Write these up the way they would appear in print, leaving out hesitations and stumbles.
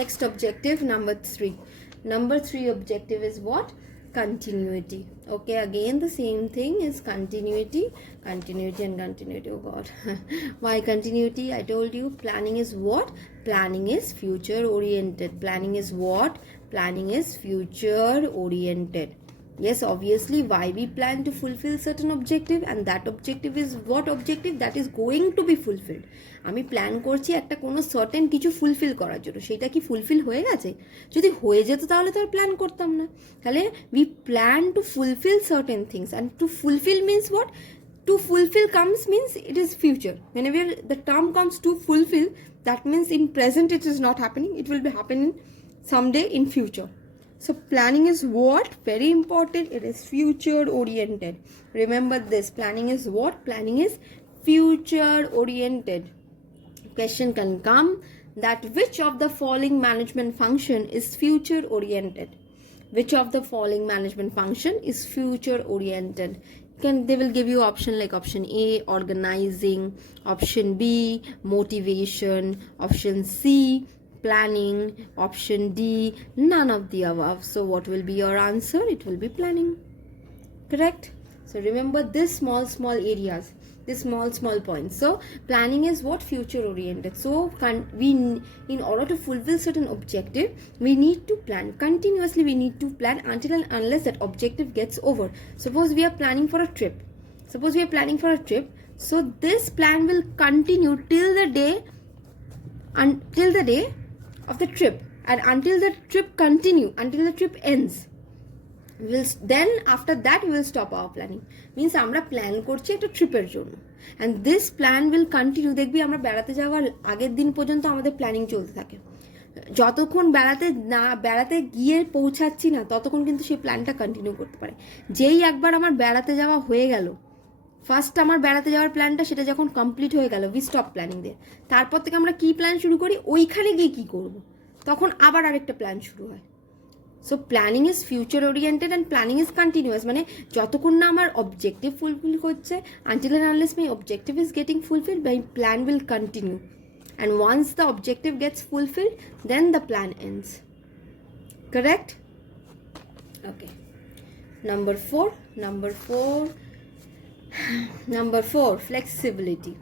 Next objective, number 3. Number 3 objective is what? Continuity. Okay, again the same thing is continuity and continuity. Oh god. Why continuity? I told you planning is what? Planning is future oriented. Planning is what? Planning is future oriented. Yes, obviously why we plan to fulfill certain objective, and that objective is what objective? That is going to be fulfilled. আমি plan করছি একটা কোনো certain কিছু fulfil করার জন্য, সেটা কি fulfil হয়ে গেছে? যদি হয়ে যেত তাহলে তো আর প্ল্যান করতাম না। তাহলে we plan two fulfil certain things, and two fulfil means what? To fulfill comes means it is future. Whenever the term comes to fulfill, that means in present it is not happening, it will be happening someday in future. So planning is what? Very important. It is future oriented. Remember this. Planning is what? Planning is future oriented. Question can come that which of the following management function is future oriented? Which of the following management function is future oriented? They will give you option like option A, organizing, option B, motivation, option C, planning, option D, none of the above. So what will be your answer? It will be planning. Correct? So remember this small areas, this small points. So planning is what? Future oriented. So we, in order to fulfill certain objective, we need to plan continuously. We need to plan until and unless that objective gets over. Suppose we are planning for a trip. So this plan will continue till the day of the trip, and until the trip ends. Then after that we will stop our planning. Means আমরা plan করছি একটা ট্রিপের জন্য, and this plan will continue. দেখবি আমরা বেড়াতে যাওয়ার আগের দিন পর্যন্ত আমাদের প্ল্যানিং চলতে থাকে। যতক্ষণ বেড়াতে গিয়ে পৌঁছাচ্ছি না ততক্ষণ কিন্তু সেই প্ল্যানটা কন্টিনিউ করতে পারে। যেই একবার আমার বেড়াতে যাওয়া হয়ে গেল, ফার্স্ট আমার বেড়াতে যাওয়ার প্ল্যানটা, সেটা যখন কমপ্লিট হয়ে গেল, উই স্টপ প্ল্যানিং দিয়ে। তারপর থেকে আমরা কি প্ল্যান শুরু করি? ওইখানে গিয়ে কি করব, তখন আবার আরেকটা প্ল্যান শুরু হয়। So planning is future oriented and planning is continuous. মানে যতক্ষণ না আমার অবজেক্টিভ ফুলফিল হচ্ছে, until and unless my objective is getting fulfilled, my plan will continue, and once the objective gets fulfilled, then the plan ends. Correct? Okay. Number 4, flexibility.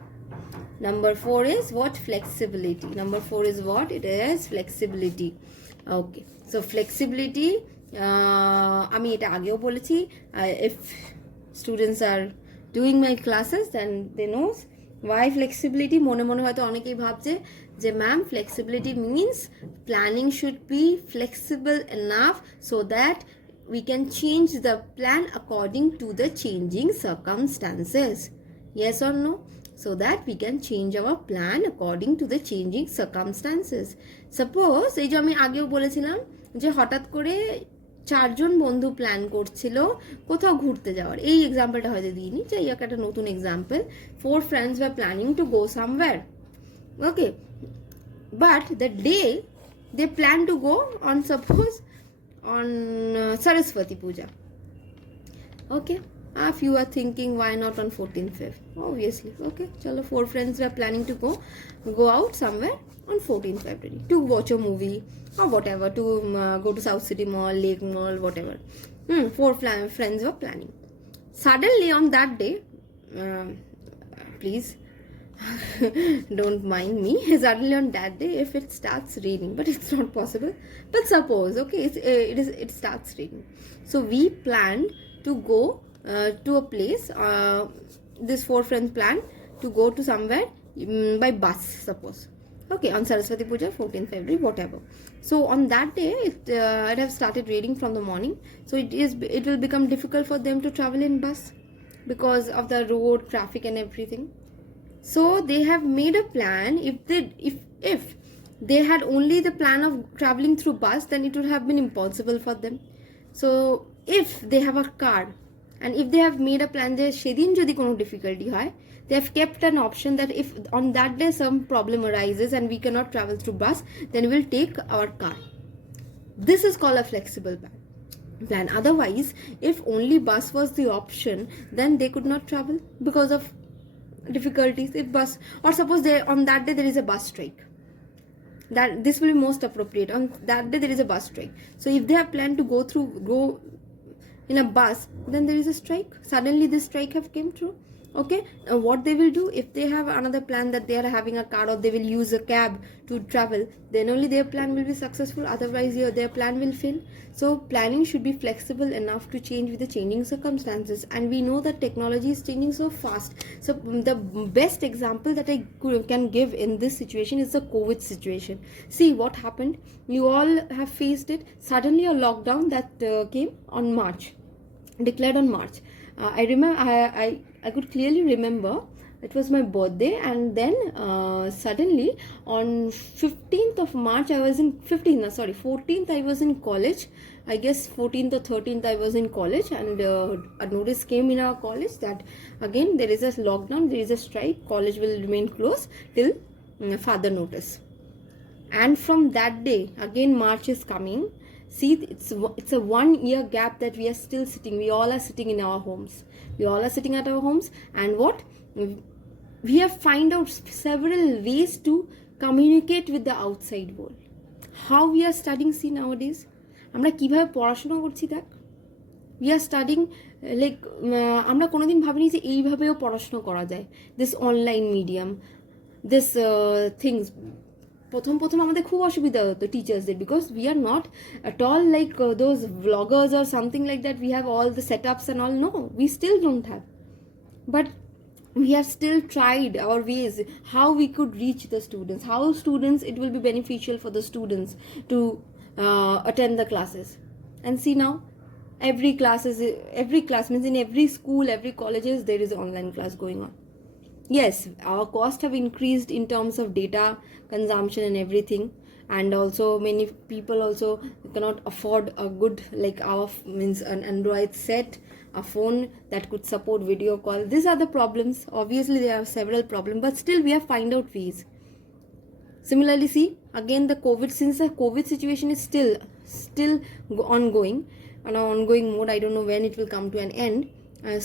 Number 4 is what? Flexibility. Number 4 is what? It is flexibility. Okay. So flexibility, আমি এটা আগেও বলেছি, if students are doing my classes then they knows why flexibility. মনে মনে হয়তো অনেকেই ভাবছে যে ma'am flexibility means planning should be flexible enough so that we can change the plan according to the changing circumstances. Yes or no? So that we can change our plan according to the changing circumstances. Suppose এই যে আমি আগেও বলেছিলাম যে হঠাৎ করে 4 জন বন্ধু plan করছিল কোথাও ঘুরতে যাওয়ার। এই এক্সাম্পলটা হয়তো দিইনি, যে একটা নতুন example. 4 friends were planning to go somewhere. Okay, but the day they plan to go on, suppose on Saraswati Puja. Okay, if you are thinking why not on 14th Feb, obviously. Okay, chalo, 4 friends were planning to go out somewhere on 14th February to watch a movie or whatever, to go to South City Mall, Lake Mall, whatever. 4 friends were planning. Suddenly on that day, please don't mind me, suddenly on that day if it starts raining, but it's not possible, but suppose, okay, it starts raining. So we planned to go to a place, this 4 friends planned to go to somewhere by bus, suppose. Okay, on Saraswati Puja, 14th February, whatever. So on that day it have started raining from the morning, so it will become difficult for them to travel in bus because of the road traffic and everything. So they have made a plan. If they had only the plan of traveling through bus, then it would have been impossible for them. So if they have a car, and if they have made a plan যে সেদিন যদি কোনো difficulty হয়, they have kept an option that if on that day some problem arises and we cannot travel through bus, then we will take our car. This is called a flexible plan. Otherwise, if only bus was the option, then they could not travel because of difficulties. If bus, or suppose on that day there is a bus strike, That this will be most appropriate. On that day there is a bus strike, so if they have planned to go in a bus, then there is a strike. Suddenly this strike have came through. Okay, what they will do, if they have another plan that they are having a car or they will use a cab to travel, then only their plan will be successful, otherwise their plan will fail. So planning should be flexible enough to change with the changing circumstances, and we know that technology is changing so fast. So the best example that I can give in this situation is the COVID situation. See what happened, you all have faced it. Suddenly a lockdown that came on March, declared on March. I remember, I could clearly remember it was my birthday, and then suddenly on 15th of March I was in 14th I was in college. I guess 14th or 13th I was in college, and a notice came in our college that again there is a lockdown, there is a strike, college will remain closed till further notice. And from that day again March is coming. See, it's a 1 year gap that we are still sitting. We all are sitting in our homes. We all are sitting at our homes, and what? We have find out several ways to communicate with the outside world. How we are studying, see nowadays? আমরা কিভাবে পড়াশোনা করছি দেখ। We are studying like আমরা কোনোদিন ভাবিনি যে এইভাবেও পড়াশোনা করা যায়। This online medium, this things. প্রথম আমাদের খুব অসুবিধা হতো টিচার্সদের, because we are not at all like those bloggers or something like that we have all the setups and all. No, we still don't have, but we have still tried our ways how we could reach the students, how students, it will be beneficial for the students to attend the classes. And see now every class means in every school, every colleges there is online class going on. Yes, our costs have increased in terms of data consumption and everything, and also many people also cannot afford a good, like our means an Android set, a phone that could support video call. These are the problems. Obviously there are several problems, but still we have find out ways. Similarly, see again the COVID, since the COVID situation is still ongoing, on an ongoing mode. I don't know when it will come to an end.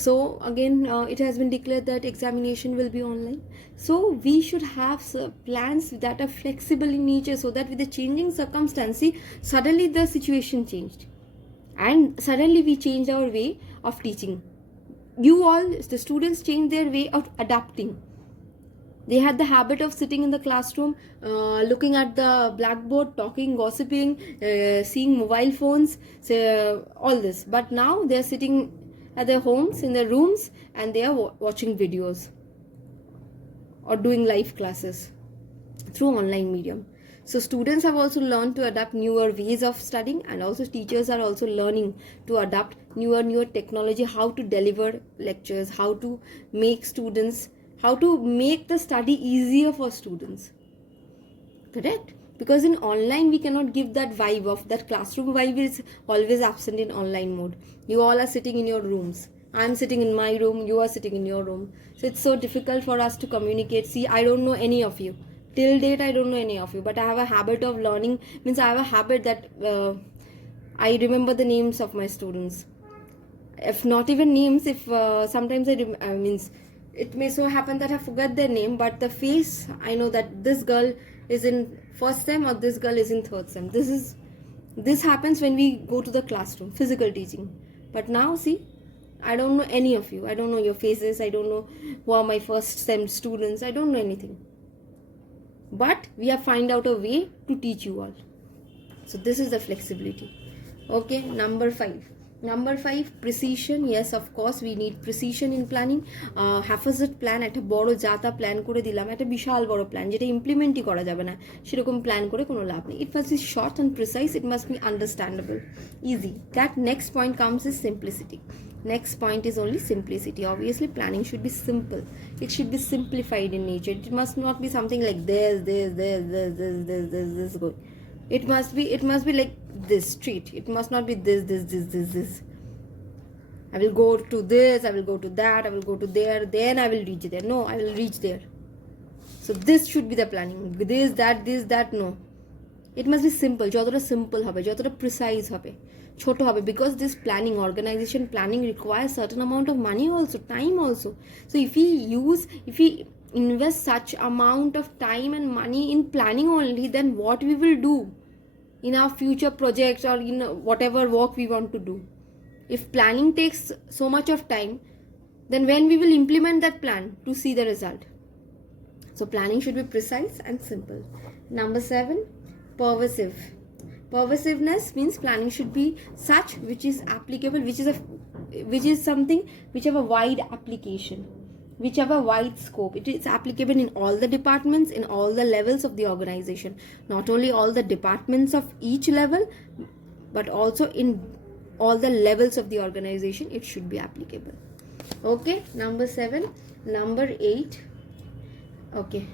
So again it has been declared that examination will be online. So we should have plans that are flexible in nature, so that with the changing circumstance, suddenly the situation changed and suddenly we changed our way of teaching. You all, the students, changed their way of adapting. They had the habit of sitting in the classroom, looking at the blackboard, talking, gossiping, seeing mobile phones, all this. But now they are sitting at their homes, in their rooms, and they are watching videos or doing live classes through online medium. So students have also learned to adapt newer ways of studying, and also teachers are also learning to adapt newer technology, how to deliver lectures, how to make the study easier for students. Correct? Because in online we cannot give that vibe of that classroom vibe is always absent in online mode. You all are sitting in your rooms, I'm sitting in my room, you are sitting in your room, so it's so difficult for us to communicate. See, I don't know any of you till date, I don't know any of you, but I have a habit of learning, means I have a habit that I remember the names of my students, if not even names, if sometimes means it may so happen that I forget their name, but the face, I know that this girl is in first sem or this girl is in third sem. This happens when we go to the classroom, physical teaching. But now see, I don't know any of you, I don't know your faces, I don't know who are my first sem students, I don't know anything, but we have find out a way to teach you all. So this is the flexibility. Okay, number 5, precision. Yes, of course we need precision in planning. haphazard plan, একটা বড় জাতা plan করে দিলাম, একটা বিশাল বড় plan যেটা ইমপ্লিমেন্টই করা যাবে না, সেরকম প্ল্যান করে কোনো লাভ নেই. It must be short and precise, it must be understandable, easy. That next point comes is simplicity. Next point is only simplicity. Obviously planning should be simple, it should be simplified in nature. It must not be something like this going. It must be like this street. It must not be this. I will go to this, I will go to that, I will go to there, then I will reach there. No, I will reach there. So this should be the planning. This, that, no. It must be simple. যতটা simple হবে, যতটা precise হবে, ছোট হবে, because this planning, organization planning requires certain amount of money also, time also. So if we invest such amount of time and money in planning only, then what we will do in our future projects or in whatever work we want to do? If planning takes so much of time, then when we will implement that plan to see the result? So planning should be precise and simple. Number 7, pervasive. Pervasiveness means planning should be such which is applicable, which is something which have a wide application, which have a wide scope. It is applicable in all the departments, in all the levels of the organization. Not only all the departments of each level, but also in all the levels of the organization it should be applicable. Okay, number 7. Number 8. Okay,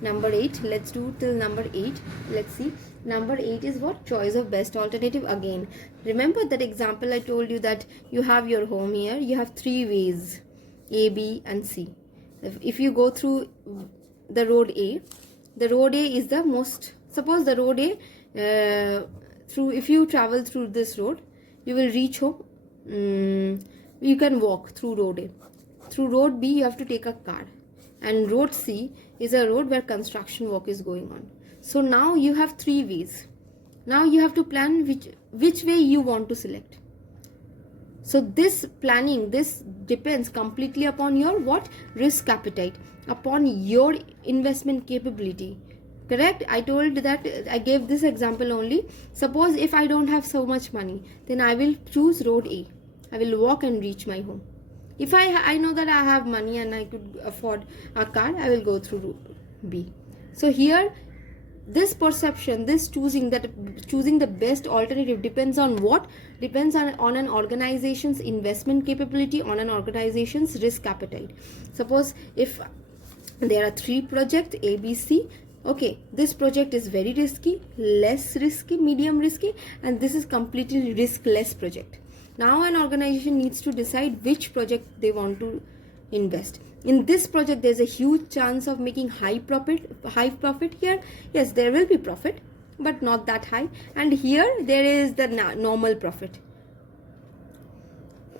number 8, let's do till number 8. Let's see. Number 8 is what? Choice of best alternative. Again, remember that example I told you, that you have your home here, you have 3 ways, A, B and C. If you go through the road A, the road A is the most, suppose the road A, if you travel through this road, you will reach home. You can walk through road A. Through road B, you have to take a car. And road C is a road where construction work is going on. So now you have 3 ways. Now you have to plan which way you want to select. So this planning, this depends completely upon your what? Risk appetite, upon your investment capability. Correct? I told that, I gave this example only. Suppose if I don't have so much money, then I will choose road A. I will walk and reach my home. If I know that I have money and I could afford a car, I will go through route B. So here, this perception, this choosing the best alternative depends on what? Depends on an organization's investment capability, on an organization's risk appetite. Suppose if there are 3 projects, A, B, C. Okay, this project is very risky, less risky, medium risky, and this is completely riskless project. Now an organization needs to decide which project they want to invest. In this project, there's a huge chance of making high profit here. Yes, there will be profit, but not that high. And here there is the normal profit.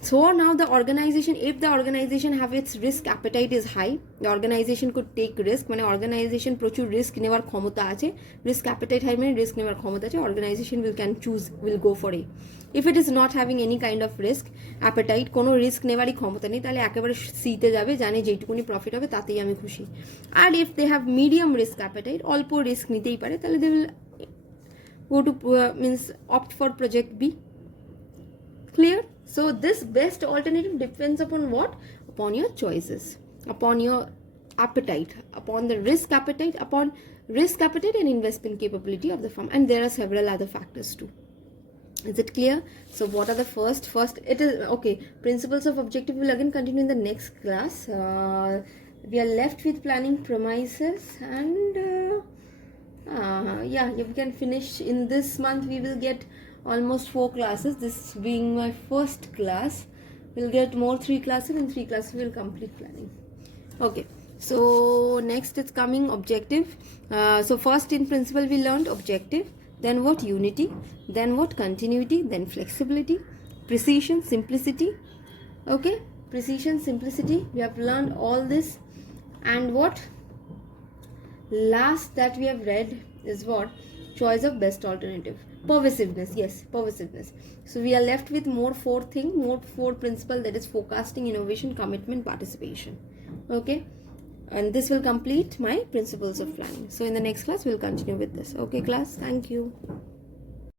So now the organization, if the organization have its risk appetite is high, the organization could take risk. When organization প্রচুর risk নেওয়ার ক্ষমতা আছে, risk appetite high মানে risk নেওয়ার ক্ষমতা আছে, organization will go for A. If it is not having any kind of risk appetite, কোনো risk নেওয়ারই ক্ষমতা নেই, তাহলে একেবারে C তে যাবে, জানে যেটুকুনি profit হবে তাতেই আমি খুশি। আর if they have medium risk appetite, অল্প risk নিতেই পারে, তাহলে they will go to opt for project B. Clear? So this best alternative depends upon what? Upon your choices, upon your appetite, upon the risk appetite and investment capability of the firm, and there are several other factors too. Is it clear? So what are the first it is okay. Principles of objective will again continue in the next class. We are left with planning premises, and yeah, we can finish in this month. We will get almost 4 classes. This being my first class, we'll get more 3 classes. In 3 classes we'll complete planning. Okay, so next it's coming objective. So first in principle we learned objective, then what? Unity, then what? Continuity, then flexibility, precision, simplicity. Okay, precision, simplicity, we have learned all this. And what last that we have read is what? Choice of best alternative. Pervasiveness, yes, pervasiveness. So we are left with more 4 principle, that is forecasting, innovation, commitment, participation. Okay, and this will complete my principles of planning. So in the next class we'll continue with this. Okay class, thank you.